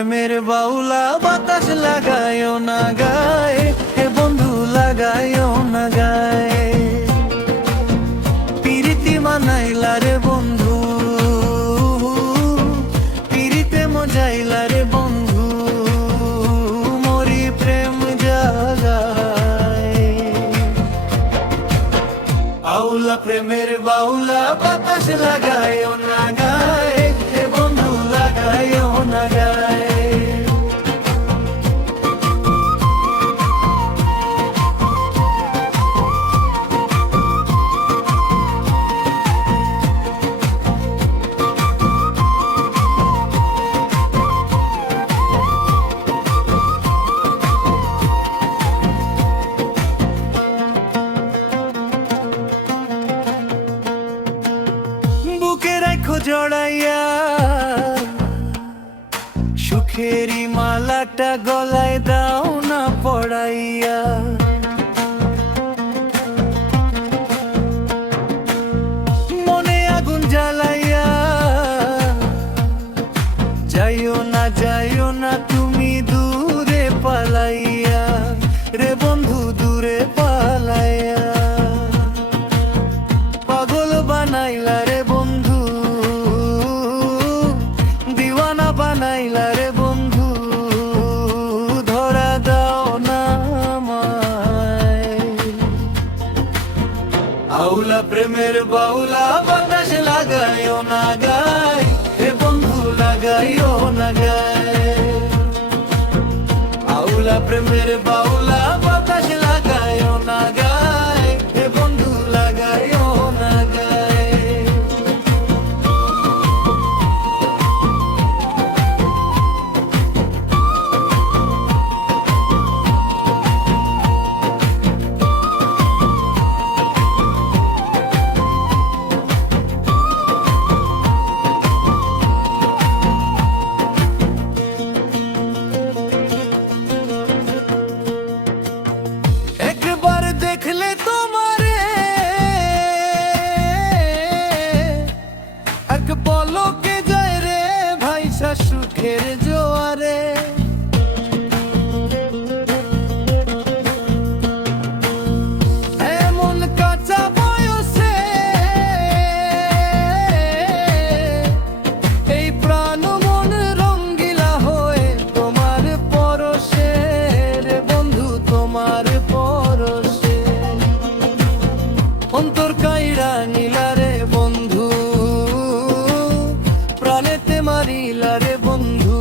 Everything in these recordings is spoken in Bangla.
প্রেমের বাউলা বাতাস লাগায়ও না গায়ে, হে বন্ধু লাগায়ও না গায়ে। পিরিতি মানাইলা রে বন্ধু, পিরিতে মজাইলা রে বন্ধু, মরি প্রেম জাগায়। আউলা প্রেমের বাউলা বাতাস লাগায়ও না গায়ে, হে বন্ধু লাগায়ও না গায়ে। বুকে রাখো জড়াইয়া সুখেরি মালাটা গলায় দাও না পড়াইয়া। মনে আগুন জ্বালাইয়া যাইও না তুমি দূরে পালাইয়া রে বন্ধু, দূরে পালাইয়া। পাগল বানাইলা রে বন্ধু, দিওয়ানা বানাইলা রে বন্ধু, ধরা দাও না আমায়। আউলা প্রেমের বাউলা বাতাস লাগায়ও না গায়ে, হে বন্ধু লাগাইও না গায়ে। আউলা প্রেমের বাউলা বাতাস লাগায়ও না গায়ে, হে বন্ধু লাগাইও না গায়ে। একবার দেখলে তোমারে এক পলকে যায় রে ভাইসা সুখের জোয়ারে। এমন কাঁচা বয়সে এই প্রাণ মন রঙ্গিলা হয়ে তোমার পরশে রে বন্ধু, তোমার পরশে। অন্তর কাইরা নিলা রে বন্ধু, প্রাণেতে মারিলা রে বন্ধু,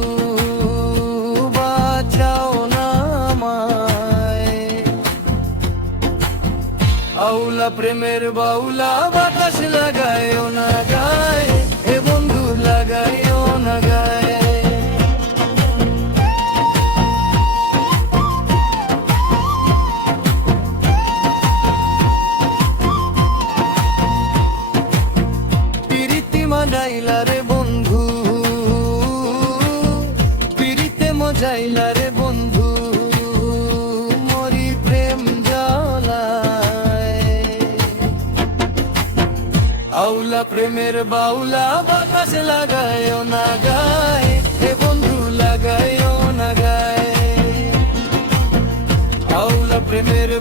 বাঁচাও না আমায়। আউলা প্রেমের বাউলা বাতাস লাগায়ও না গায়ে, হে বন্ধু লাগায়ও না গায়ে। পিরিতি মানাইলা রে বন্ধু, পিরিতে মজাইলা রে বন্ধু, মরি প্রেম জ্বালায়। আউলা প্রেমের বাউলা বাতাস লাগায়ও না গায়ে, হে বন্ধু লাগায়ও না গায়ে। আউলা প্রেমের